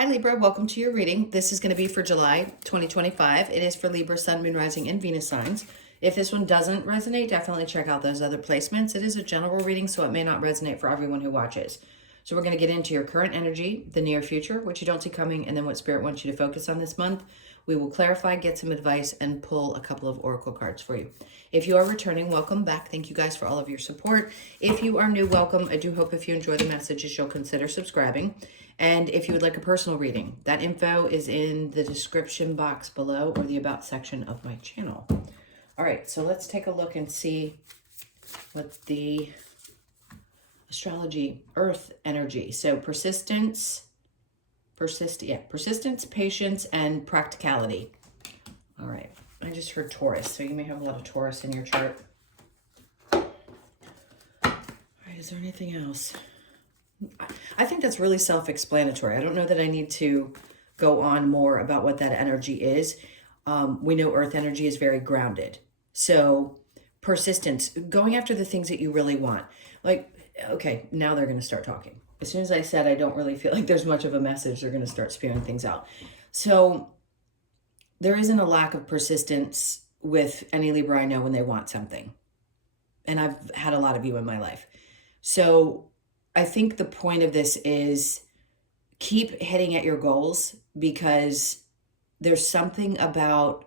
Hi Libra, welcome to your reading. This is going to be for July 2025. It is for Libra, Sun, Moon, Rising, and Venus signs. If this one doesn't resonate, definitely check out those other placements. It is a general reading, so it may not resonate for everyone who watches. So we're going to get into your current energy, the near future, what you don't see coming, and then what Spirit wants you to focus on this month. We will clarify, get some advice, and pull a couple of oracle cards for you. If you are returning, welcome back. Thank you guys for all of your support. If you are new, welcome. I do hope if you enjoy the messages, you'll consider subscribing. And if you would like a personal reading, that info is in the description box below or the About section of my channel. All right, so let's take a look and see what the astrology earth energy. So persistence, patience, and practicality. All right, I just heard Taurus, so you may have a lot of Taurus in your chart. All right, is there anything else? I think that's really self-explanatory. I don't know that I need to go on more about what that energy is. We know earth energy is very grounded. So persistence, going after the things that you really want. Like, okay, now they're going to start talking. As soon as I said I don't really feel like there's much of a message, they're going to start spewing things out. So there isn't a lack of persistence with any Libra I know when they want something. And I've had a lot of you in my life. So I think the point of this is keep hitting at your goals, because there's something about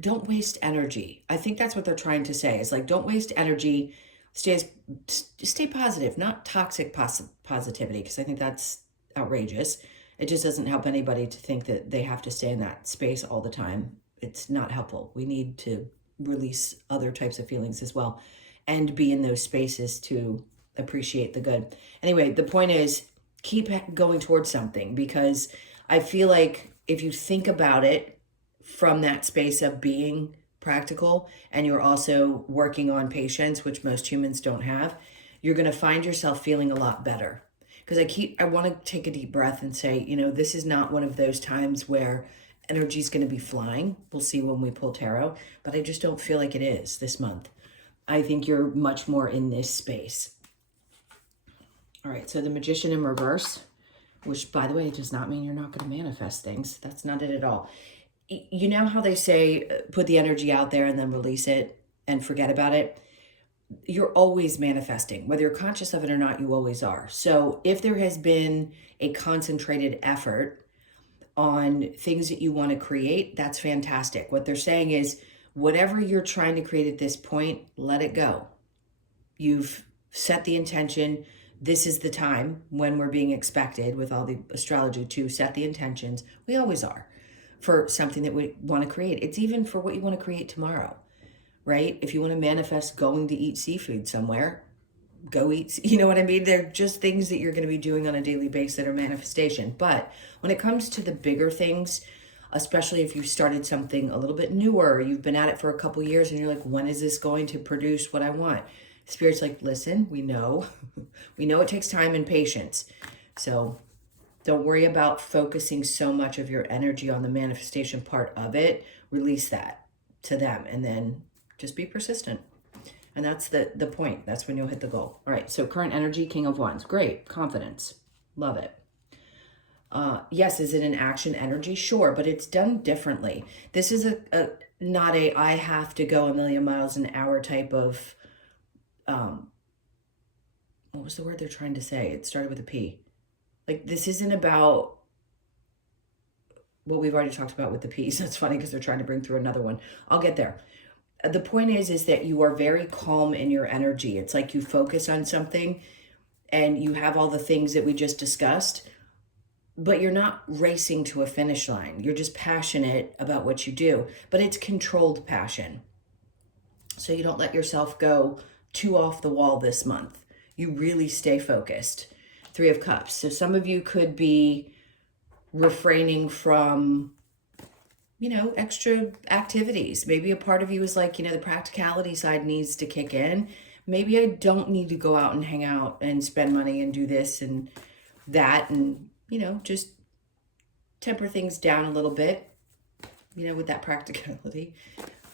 don't waste energy. I think that's what they're trying to say, is like, don't waste energy. Stay positive, not toxic positivity, because I think that's outrageous. It just doesn't help anybody to think that they have to stay in that space all the time. It's not helpful. We need to release other types of feelings as well and be in those spaces to appreciate the good. Anyway, the point is keep going towards something, because I feel like if you think about it from that space of being practical and you're also working on patience, which most humans don't have, you're going to find yourself feeling a lot better. Because I want to take a deep breath and say, this is not one of those times where energy is going to be flying. We'll see when we pull tarot, but I just don't feel like it is this month. I think you're much more in this space. All right, so the Magician in reverse, which, by the way, does not mean you're not going to manifest things. That's not it at all. You know how they say, put the energy out there and then release it and forget about it? You're always manifesting. Whether you're conscious of it or not, you always are. So if there has been a concentrated effort on things that you want to create, that's fantastic. What they're saying is, whatever you're trying to create at this point, let it go. You've set the intention. This is the time when we're being expected with all the astrology to set the intentions. We always are, for something that we want to create. It's even for what you want to create tomorrow, right? If you want to manifest going to eat seafood somewhere, go eat, you know what I mean? They're just things that you're going to be doing on a daily basis that are manifestation. But when it comes to the bigger things, especially if you've started something a little bit newer, you've been at it for a couple years and you're like, when is this going to produce what I want? Spirit's like, listen, we know it takes time and patience. So don't worry about focusing so much of your energy on the manifestation part of it. Release that to them and then just be persistent. And that's the point. That's when you'll hit the goal. All right, so current energy, King of Wands. Great, confidence. Love it. Yes, is it an action energy? Sure, but it's done differently. This is not a I have to go a million miles an hour type of, what was the word they're trying to say? It started with a P. Like, this isn't about what we've already talked about with the P's. That's funny because they're trying to bring through another one. I'll get there. The point is that you are very calm in your energy. It's like you focus on something and you have all the things that we just discussed, but you're not racing to a finish line. You're just passionate about what you do, but it's controlled passion. So you don't let yourself go too off the wall this month. You really stay focused. 3 of Cups. So some of you could be refraining from, extra activities. Maybe a part of you is like, the practicality side needs to kick in. Maybe I don't need to go out and hang out and spend money and do this and that and just temper things down a little bit, with that practicality.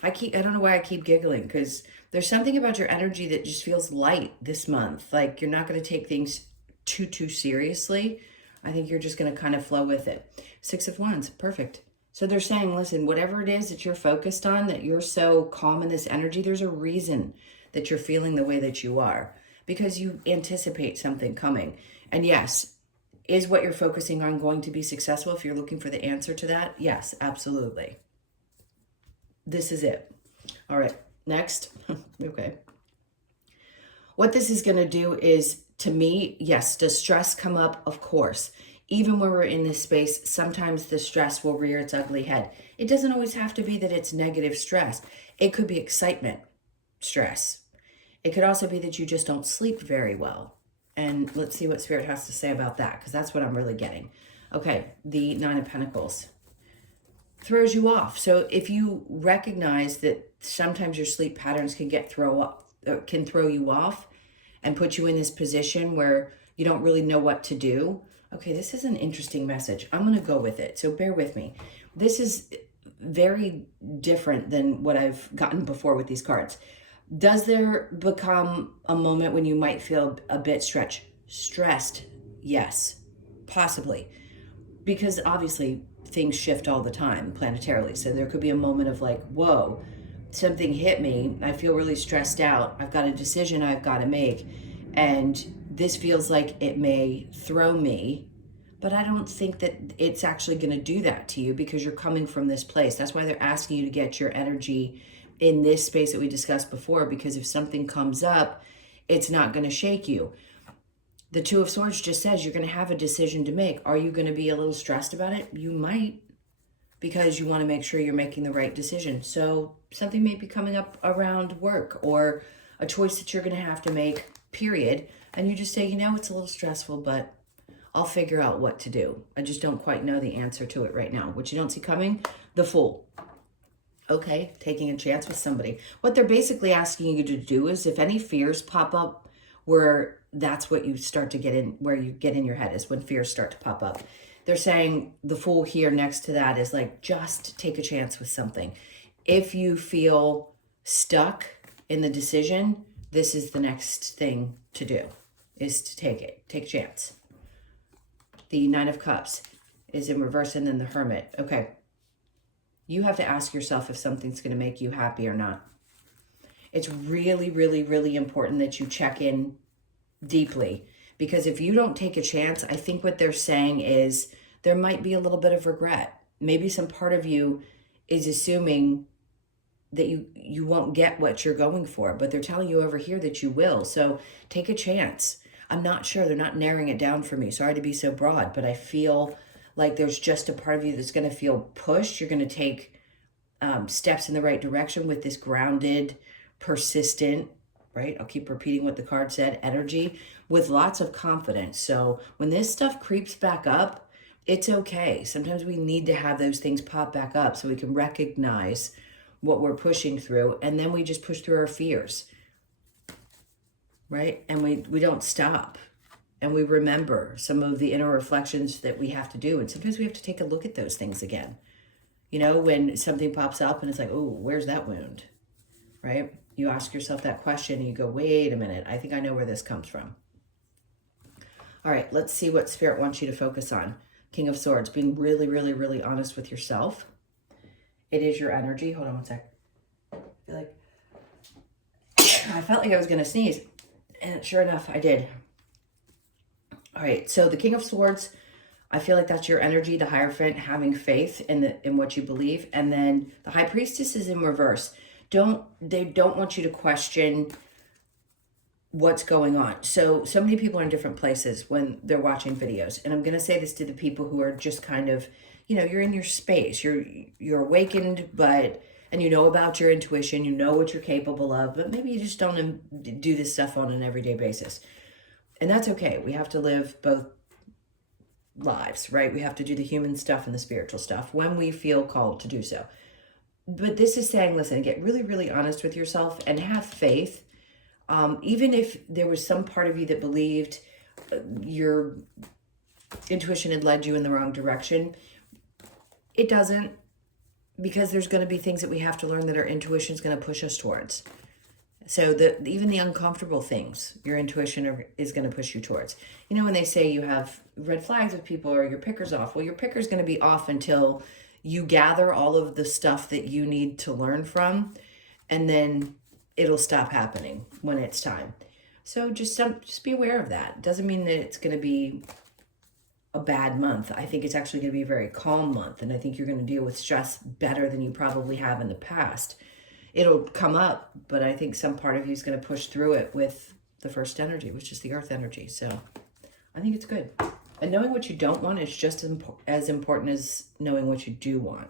I don't know why I keep giggling, because there's something about your energy that just feels light this month. Like you're not going to take things too seriously. I think you're just going to kind of flow with it. 6 of Wands, perfect. So they're saying, listen, whatever it is that you're focused on, that you're so calm in this energy, there's a reason that you're feeling the way that you are, because you anticipate something coming. And yes, is what you're focusing on going to be successful if you're looking for the answer to that? Yes, absolutely. This is it. All right, next. Okay. What this is going to do is, to me, yes, does stress come up? Of course. Even when we're in this space, sometimes the stress will rear its ugly head. It doesn't always have to be that it's negative stress. It could be excitement stress. It could also be that you just don't sleep very well. And let's see what Spirit has to say about that, because that's what I'm really getting. Okay, the 9 of Pentacles throws you off. So if you recognize that sometimes your sleep patterns can throw you off and put you in this position where you don't really know what to do. Okay, this is an interesting message. I'm going to go with it, so bear with me. This is very different than what I've gotten before with these cards. Does there become a moment when you might feel a bit stressed? Yes, possibly. Because obviously things shift all the time planetarily. So there could be a moment of like, whoa, something hit me. I feel really stressed out. I've got a decision I've got to make. And this feels like it may throw me, but I don't think that it's actually going to do that to you because you're coming from this place. That's why they're asking you to get your energy in this space that we discussed before, because if something comes up, it's not going to shake you. The 2 of Swords just says you're going to have a decision to make. Are you going to be a little stressed about it? You might, because you want to make sure you're making the right decision. So something may be coming up around work or a choice that you're going to have to make, period. And you just say, you know, it's a little stressful, but I'll figure out what to do. I just don't quite know the answer to it right now. What you don't see coming, the Fool. Okay, taking a chance with somebody. What they're basically asking you to do is, if any fears pop up, where that's what you start to get in, where you get in your head is when fears start to pop up. They're saying the Fool here next to that is like, just take a chance with something. If you feel stuck in the decision, this is the next thing to do, is to take a chance. The 9 of Cups is in reverse, and then the Hermit. Okay. You have to ask yourself if something's going to make you happy or not. It's really, really, really important that you check in deeply, because if you don't take a chance, I think what they're saying is there might be a little bit of regret. Maybe some part of you is assuming that you won't get what you're going for, but they're telling you over here that you will. So take a chance. I'm not sure. They're not narrowing it down for me. Sorry to be so broad, but I feel like there's just a part of you that's going to feel pushed. You're going to take steps in the right direction with this grounded, persistent, right? I'll keep repeating what the card said, energy with lots of confidence. So when this stuff creeps back up, it's okay. Sometimes we need to have those things pop back up so we can recognize what we're pushing through, and then we just push through our fears, right? And we don't stop, and we remember some of the inner reflections that we have to do, and sometimes we have to take a look at those things again. You know, when something pops up and it's like, oh, where's that wound, right? You ask yourself that question and you go, wait a minute, I think I know where this comes from. All right, let's see what Spirit wants you to focus on. King of Swords, being really, really, really honest with yourself. It is your energy. Hold on one sec. I felt like I was going to sneeze, and sure enough, I did. All right, so the King of Swords, I feel like that's your energy, the Hierophant, having faith in what you believe. And then the High Priestess is in reverse. They don't want you to question what's going on. So many people are in different places when they're watching videos. And I'm going to say this to the people who are just kind of, you know, you're in your space, you're awakened, and you know about your intuition, you know what you're capable of, but maybe you just don't do this stuff on an everyday basis. And that's okay. We have to live both lives, right? We have to do the human stuff and the spiritual stuff when we feel called to do so. But this is saying, listen, get really, really honest with yourself and have faith. Even if there was some part of you that believed your intuition had led you in the wrong direction, it doesn't, because there's going to be things that we have to learn that our intuition is going to push us towards. So even the uncomfortable things, your intuition is going to push you towards. You know, when they say you have red flags with people or your picker's off, well, your picker's going to be off until you gather all of the stuff that you need to learn from, and then it'll stop happening when it's time. So just be aware of that. It doesn't mean that it's going to be a bad month. I think it's actually going to be a very calm month, and I think you're going to deal with stress better than you probably have in the past. It'll come up, but I think some part of you is going to push through it with the first energy, which is the earth energy. So I think it's good. And knowing what you don't want is just as important as knowing what you do want.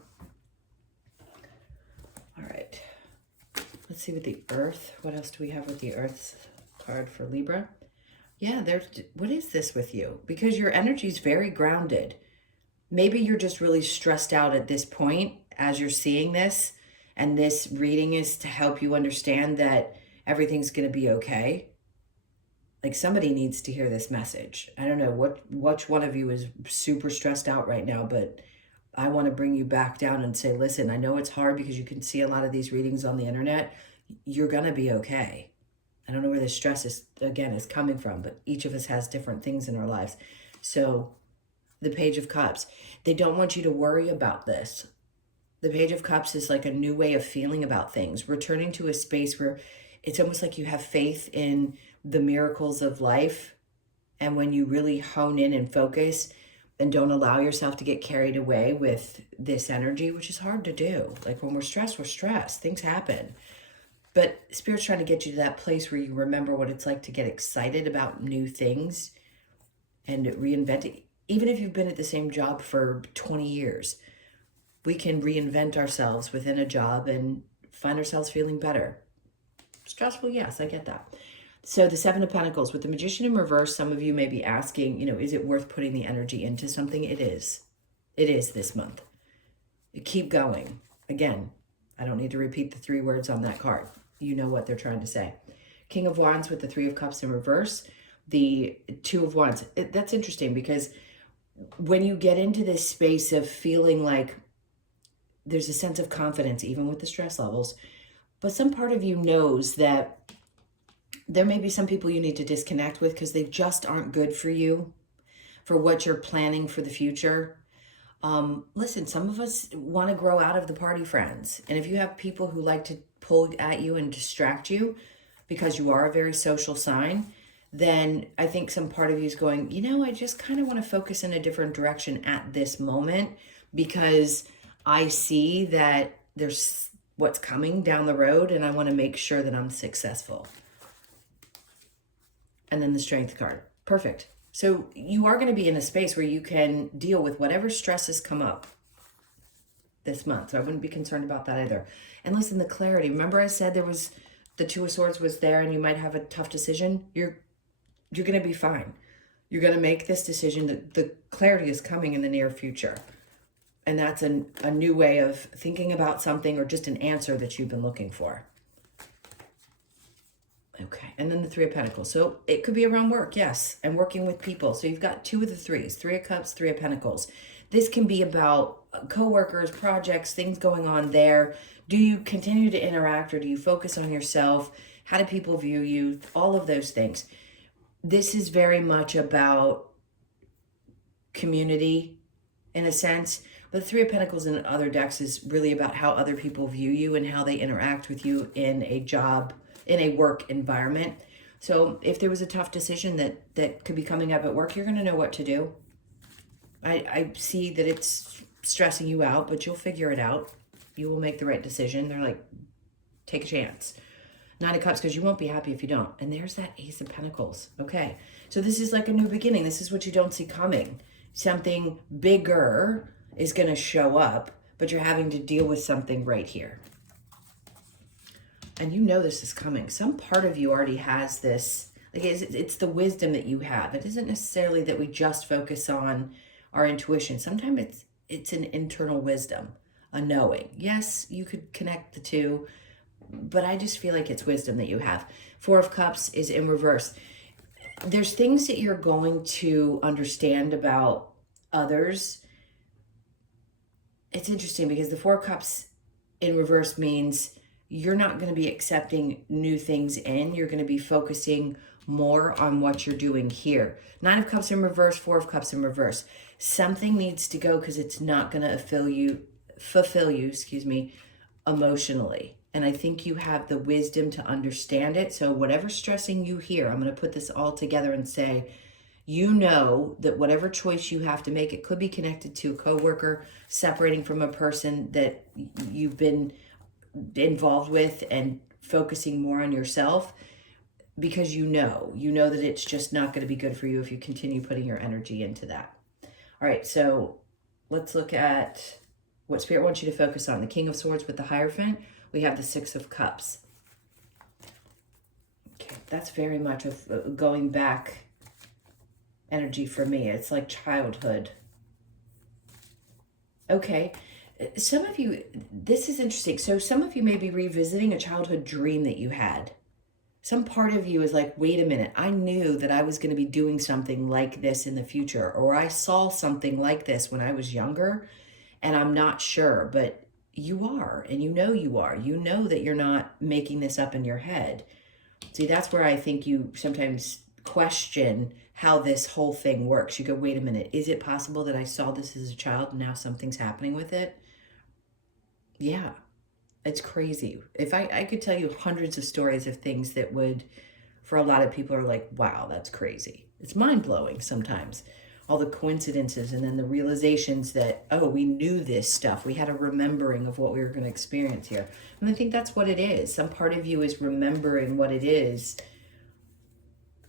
All right. Let's see with the earth. What else do we have with the earth card for Libra? Yeah, what is this with you? Because your energy is very grounded. Maybe you're just really stressed out at this point as you're seeing this. And this reading is to help you understand that everything's going to be okay. Like, somebody needs to hear this message. I don't know which one of you is super stressed out right now, but I want to bring you back down and say, listen, I know it's hard because you can see a lot of these readings on the internet. You're going to be okay. I don't know where the stress is coming from, but each of us has different things in our lives. So the Page of Cups, they don't want you to worry about this. The Page of Cups is like a new way of feeling about things, returning to a space where it's almost like you have faith in the miracles of life. And when you really hone in and focus and don't allow yourself to get carried away with this energy, which is hard to do. Like, when we're stressed, things happen. But Spirit's trying to get you to that place where you remember what it's like to get excited about new things and reinvent it. Even if you've been at the same job for 20 years, we can reinvent ourselves within a job and find ourselves feeling better. Stressful, yes, I get that. So the Seven of Pentacles, with the Magician in reverse, some of you may be asking, is it worth putting the energy into something? It is. It is this month. Keep going. Again, I don't need to repeat the 3 words on that card. You know what they're trying to say. King of Wands with the 3 of Cups in reverse, the 2 of Wands. That's interesting, because when you get into this space of feeling like there's a sense of confidence, even with the stress levels, but some part of you knows that there may be some people you need to disconnect with because they just aren't good for you, for what you're planning for the future. Listen, some of us want to grow out of the party friends. And if you have people who like to pull at you and distract you because you are a very social sign, then I think some part of you is going, I just kind of want to focus in a different direction at this moment, because I see that there's what's coming down the road and I want to make sure that I'm successful. And then the Strength card. Perfect. So you are going to be in a space where you can deal with whatever stresses come up this month. So I wouldn't be concerned about that either. And listen, the clarity. Remember I said there was the 2 of Swords was there and you might have a tough decision? You're going to be fine. You're going to make this decision. The clarity is coming in the near future. And that's a new way of thinking about something, or just an answer that you've been looking for. Okay, and then the 3 of Pentacles. So it could be around work, yes, and working with people. So you've got 2 of the 3s, 3 of Cups, 3 of Pentacles. This can be about coworkers, projects, things going on there. Do you continue to interact, or do you focus on yourself? How do people view you? All of those things. This is very much about community in a sense. The 3 of Pentacles in other decks is really about how other people view you and how they interact with you in a job, in a work environment. So if there was a tough decision that could be coming up at work, you're going to know what to do. I see that it's stressing you out, but you'll figure it out. You will make the right decision. They're like, take a chance. 9 of Cups, because you won't be happy if you don't. And there's that Ace of Pentacles. Okay, so this is like a new beginning. This is what you don't see coming. Something bigger is going to show up, but you're having to deal with something right here. And you know this is coming. Some part of you already has this. Like, it's the wisdom that you have. It isn't necessarily that we just focus on our intuition. Sometimes it's an internal wisdom, a knowing. Yes, you could connect the two, but I just feel like it's wisdom that you have. 4 of Cups is in reverse. There's things that you're going to understand about others. It's interesting because the 4 of Cups in reverse means you're not going to be accepting new things in. You're going to be focusing more on what you're doing here. Nine of Cups in reverse, Four of Cups in reverse. Something needs to go because it's not going to fulfill you, emotionally. And I think you have the wisdom to understand it. So whatever's stressing you here, I'm going to put this all together and say, you know that whatever choice you have to make, it could be connected to a coworker, separating from a person that you've been involved with and focusing more on yourself, because you know that it's just not going to be good for you if you continue putting your energy into that. All right, so let's look at what Spirit wants you to focus on. The King of Swords with the Hierophant. We have the Six of Cups. Okay, that's very much of going back energy for me. It's like childhood. Okay, some of you, this is interesting. So some of you may be revisiting a childhood dream that you had. Some part of you is like, wait a minute, I knew that I was going to be doing something like this in the future, or I saw something like this when I was younger, and I'm not sure, but you are, and you are. You know that you're not making this up in your head. See, that's where I think you sometimes question how this whole thing works. You go, wait a minute, is it possible that I saw this as a child and now something's happening with it? Yeah, it's crazy. If I could tell you hundreds of stories of things that would, for a lot of people, are like, wow, that's crazy. It's mind-blowing sometimes. All the coincidences and then the realizations that, oh, we knew this stuff. We had a remembering of what we were going to experience here. And I think that's what it is. Some part of you is remembering what it is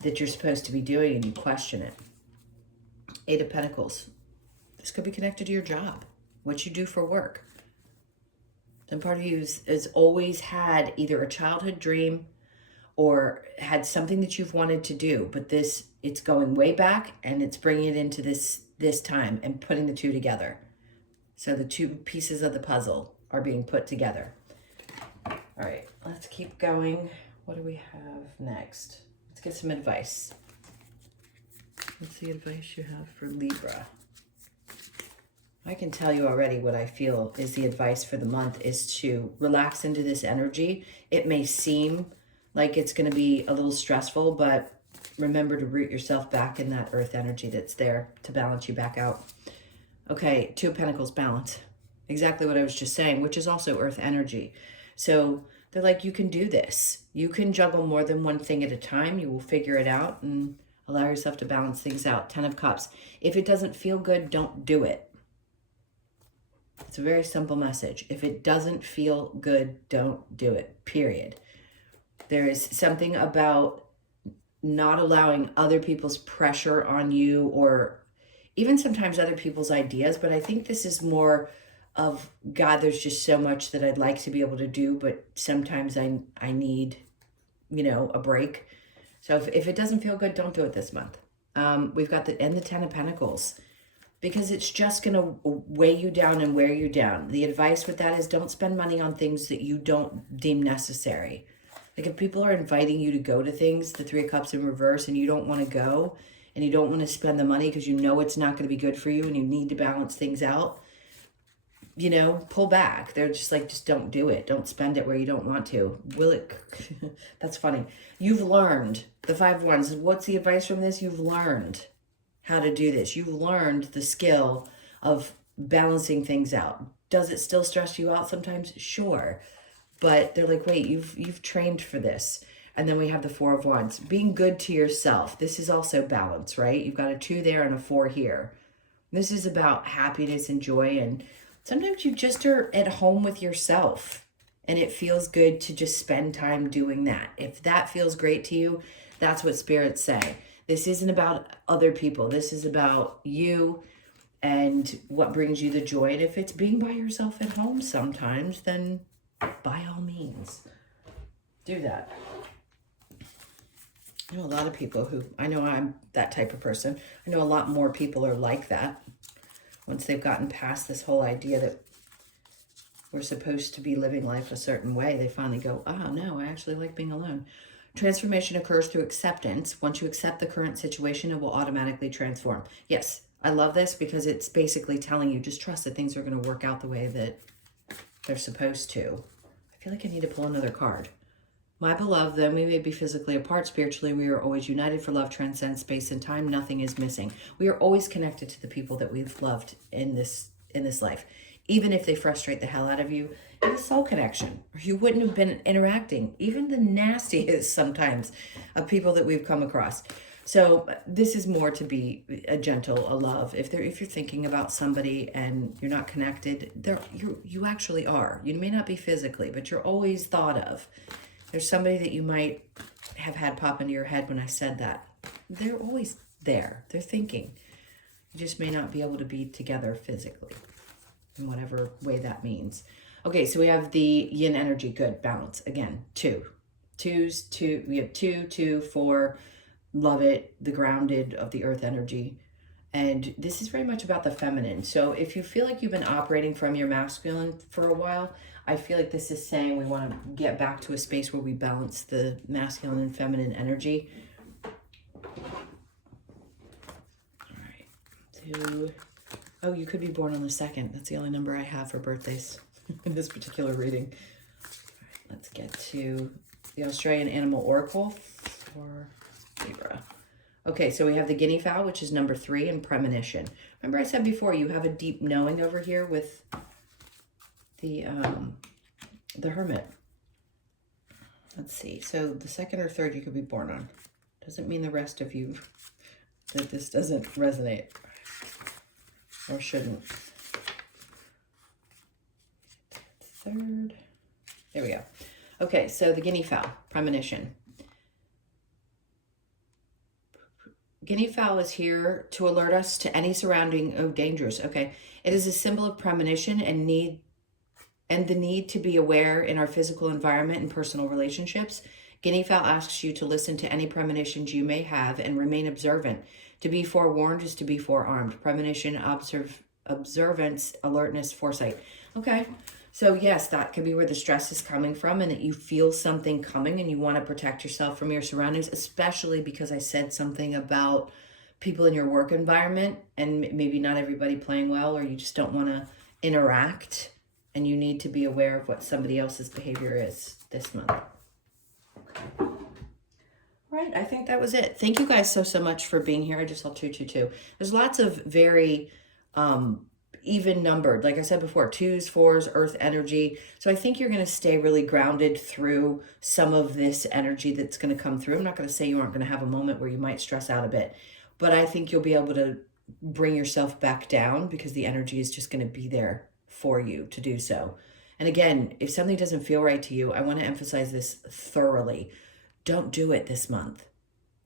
that you're supposed to be doing, and you question it. Eight of Pentacles. This could be connected to your job, what you do for work. Some part of you has always had either a childhood dream or had something that you've wanted to do, but it's going way back and it's bringing it into this time and putting the two together. So the two pieces of the puzzle are being put together. All right, let's keep going. What do we have next? Let's get some advice. What's the advice you have for Libra? I can tell you already what I feel is the advice for the month is to relax into this energy. It may seem like it's going to be a little stressful, but remember to root yourself back in that earth energy that's there to balance you back out. Okay, Two of Pentacles, balance. Exactly what I was just saying, which is also earth energy. So they're like, you can do this. You can juggle more than one thing at a time. You will figure it out and allow yourself to balance things out. Ten of Cups. If it doesn't feel good, don't do it. It's a very simple message. If it doesn't feel good, don't do it, period. There is something about not allowing other people's pressure on you, or even sometimes other people's ideas, but I think this is more of, God, there's just so much that I'd like to be able to do, but sometimes I need, a break. So if it doesn't feel good, don't do it this month. We've got the Ten of Pentacles, because it's just going to weigh you down and wear you down. The advice with that is don't spend money on things that you don't deem necessary. Like if people are inviting you to go to things, the Three of Cups in reverse, and you don't want to go and you don't want to spend the money because you know it's not going to be good for you and you need to balance things out, pull back. They're just like, just don't do it. Don't spend it where you don't want to. Will it? That's funny. You've learned. The Five of Wands. What's the advice from this? You've learned how to do this. You've learned the skill of balancing things out. Does it still stress you out sometimes? Sure. But they're like, wait, you've trained for this. And then we have the Four of Wands. Being good to yourself. This is also balance, right? You've got a 2 there and a 4 here. This is about happiness and joy. And sometimes you just are at home with yourself. And it feels good to just spend time doing that. If that feels great to you, that's what spirits say. This isn't about other people. This is about you and what brings you the joy. And if it's being by yourself at home sometimes, then by all means, do that. I know a lot of people who, I know I'm that type of person. I know a lot more people are like that. Once they've gotten past this whole idea that we're supposed to be living life a certain way, they finally go, oh no, I actually like being alone. Transformation occurs through acceptance. Once you accept the current situation, it will automatically transform. Yes, I love this because it's basically telling you, just trust that things are going to work out the way that they're supposed to. I I feel like I need to pull another card. My beloved, then we may be physically apart, spiritually we are always united, for love transcends space and time. Nothing is missing. We are always connected to the people that we've loved in this life. Even if they frustrate the hell out of you, it's a soul connection. You wouldn't have been interacting, even the nastiest sometimes, of people that we've come across. So this is more to be a gentle, a love. If you're thinking about somebody and you're not connected, you actually are. You may not be physically, but you're always thought of. There's somebody that you might have had pop into your head when I said that. They're always there. They're thinking. You just may not be able to be together physically, in whatever way that means. Okay, so we have the yin energy. Good. Balance. Again, 2. Twos, 2. We have 2, 2, 4. Love it. The grounded of the earth energy. And this is very much about the feminine. So if you feel like you've been operating from your masculine for a while, I feel like this is saying we want to get back to a space where we balance the masculine and feminine energy. All right. 2. Oh, you could be born on the 2nd. That's the only number I have for birthdays in this particular reading. All right, let's get to the Australian Animal Oracle for Libra. Okay, so we have the guinea fowl, which is number 3, and premonition. Remember I said before, you have a deep knowing over here with the hermit. Let's see. So the 2nd or 3rd you could be born on. Doesn't mean the rest of you that this doesn't resonate or shouldn't. 3rd. There we go. Okay, so the guinea fowl, premonition. Guinea fowl is here to alert us to any surrounding dangers. Okay, it is a symbol of premonition and the need to be aware in our physical environment and personal relationships. Guinea fowl asks you to listen to any premonitions you may have and remain observant. To be forewarned is to be forearmed. Premonition, observance, alertness, foresight. Okay, so yes, that could be where the stress is coming from, and that you feel something coming and you want to protect yourself from your surroundings, especially because I said something about people in your work environment and maybe not everybody playing well, or you just don't want to interact and you need to be aware of what somebody else's behavior is this month. Okay. Right, I think that was it. Thank you guys so much for being here. I just saw 222. There's lots of very even numbered, like I said before, 2s, 4s, earth energy. So I think you're going to stay really grounded through some of this energy that's going to come through. I'm not going to say you aren't going to have a moment where you might stress out a bit, but I think you'll be able to bring yourself back down because the energy is just going to be there for you to do so. And again, if something doesn't feel right to you, I want to emphasize this thoroughly. Don't do it this month.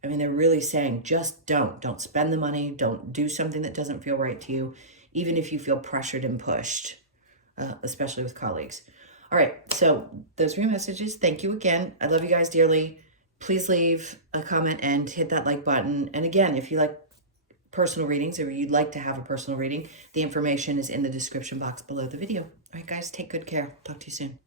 I mean, they're really saying just don't spend the money. Don't do something that doesn't feel right to you, even if you feel pressured and pushed, especially with colleagues. All right, so those were your messages. Thank you again. I love you guys dearly. Please leave a comment and hit that like button. And again, if you like personal readings or you'd like to have a personal reading, the information is in the description box below the video. All right, guys, take good care. Talk to you soon.